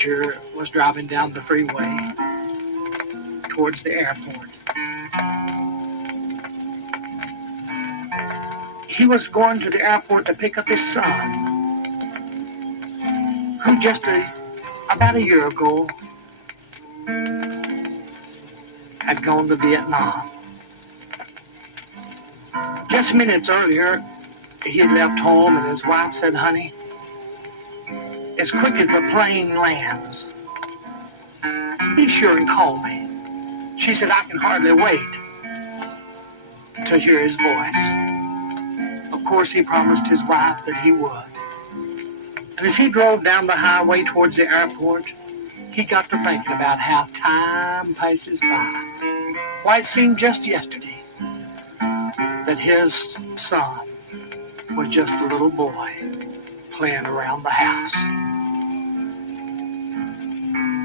preacher was driving down the freeway towards the airport. He was going to the airport to pick up his son, who just about a year ago had gone to Vietnam. Just minutes earlier, he had left home, and his wife said, "Honey, as quick as the plane lands, be sure and call me." She said, "I can hardly wait to hear his voice." Of course, he promised his wife that he would. And as he drove down the highway towards the airport, he got to thinking about how time passes by. Why, it seemed just yesterday that his son was just a little boy playing around the house.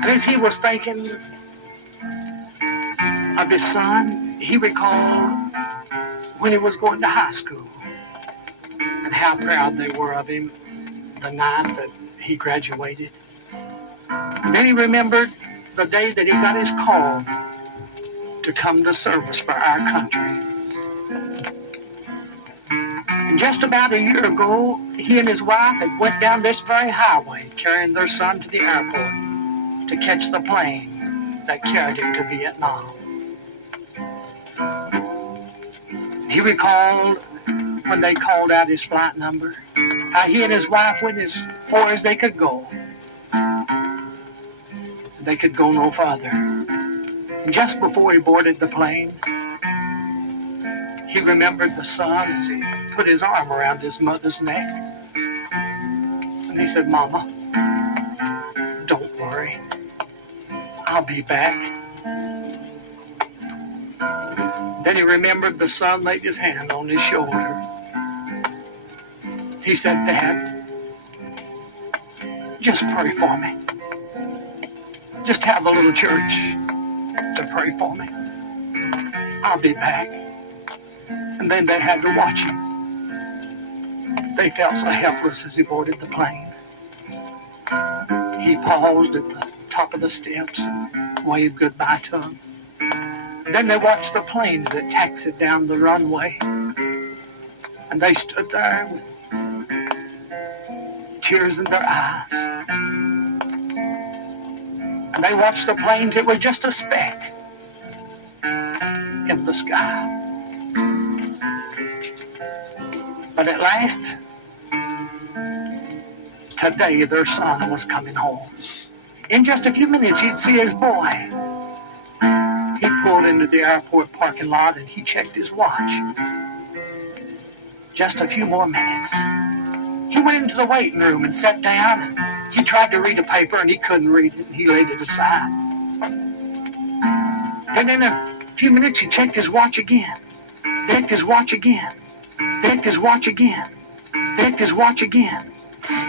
And as he was thinking of his son, he recalled when he was going to high school and how proud they were of him the night that he graduated. And then he remembered the day that he got his call to come to service for our country. And just about a year ago, he and his wife had went down this very highway carrying their son to the airport to catch the plane that carried him to Vietnam. He recalled when they called out his flight number, how he and his wife went as far as they could go. They could go no further. And just before he boarded the plane, he remembered the son as he put his arm around his mother's neck. And he said, "Mama, don't worry. I'll be back." Then he remembered the son laid his hand on his shoulder. He said, "Dad, just pray for me. Just have a little church to pray for me. I'll be back." And then they had to watch him. They felt so helpless as he boarded the plane. He paused at the top of the steps and waved goodbye to them. Then they watched the planes that taxied down the runway. And they stood there with tears in their eyes. And they watched the planes. It was just a speck in the sky. But at last, today their son was coming home. In just a few minutes, he'd see his boy. He pulled into the airport parking lot and he checked his watch. Just a few more minutes. He went into the waiting room and sat down, and he tried to read a paper and he couldn't read it, and he laid it aside. And in a few minutes, he checked his watch again. Checked his watch again. Checked his watch again. Checked his watch again.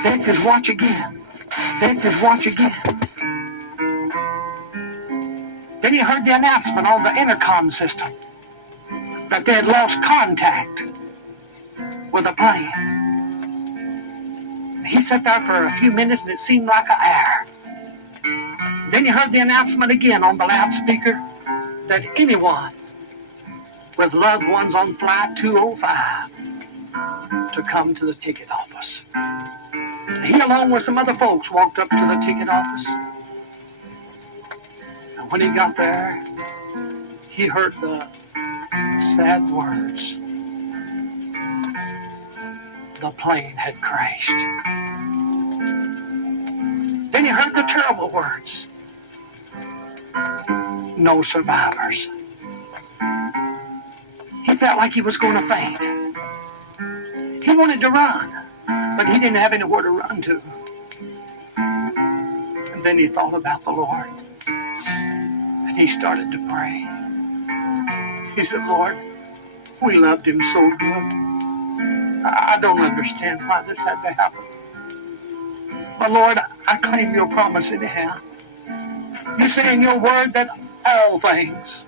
Checked his watch again. Checked his watch again. Then he heard the announcement on the intercom system that they had lost contact with the plane. He sat there for a few minutes and it seemed like an hour. Then he heard the announcement again on the loudspeaker that anyone with loved ones on flight 205 to come to the ticket office. He, along with some other folks, walked up to the ticket office. And when he got there, he heard the sad words. The plane had crashed. Then he heard the terrible words. No survivors. He felt like he was going to faint. He wanted to run, but he didn't have anywhere to run to. And then he thought about the Lord. And he started to pray. He said, "Lord, we loved him so good. I don't understand why this had to happen. But Lord, I claim your promise anyhow. You say in your word that all things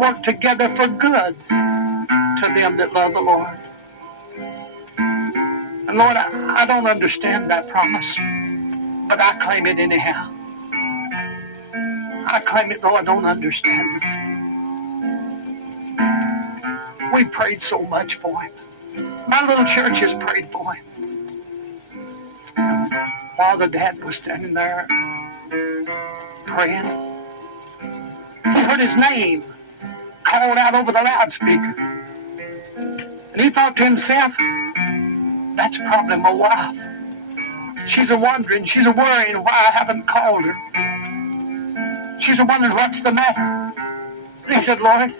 work together for good to them that love the Lord. And Lord, I don't understand that promise, but I claim it anyhow. I claim it though I don't understand it. We prayed so much for him. My little church has prayed for him. While the dad was standing there praying, he heard his name called out over the loudspeaker. And he thought to himself, that's probably my wife. She's a-wondering, she's a-worrying why I haven't called her. She's a-wondering what's the matter. And he said, Lord,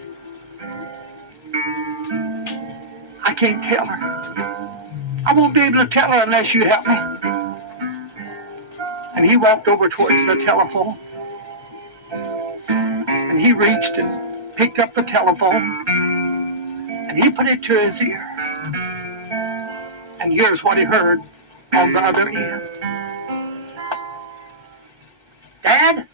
I can't tell her. I won't be able to tell her unless you help me. And he walked over towards the telephone. And he reached and picked up the telephone. And he put it to his ear. And here's what he heard on the other end. Dad,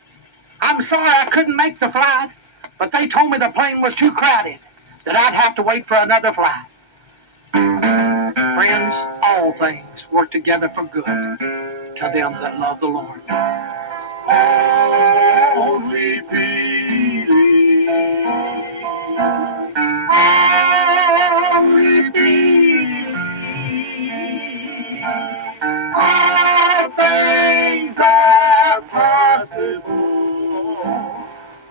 I'm sorry I couldn't make the flight, but they told me the plane was too crowded, that I'd have to wait for another flight. Friends, all things work together for good to them that love the Lord. Only believe. Only believe. All things are possible.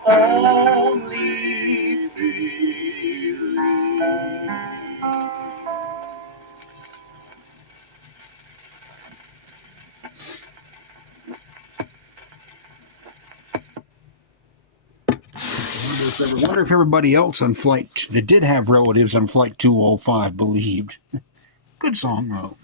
Only believe. I wonder if everybody else on flight that did have relatives on flight 205 believed. Good song, though.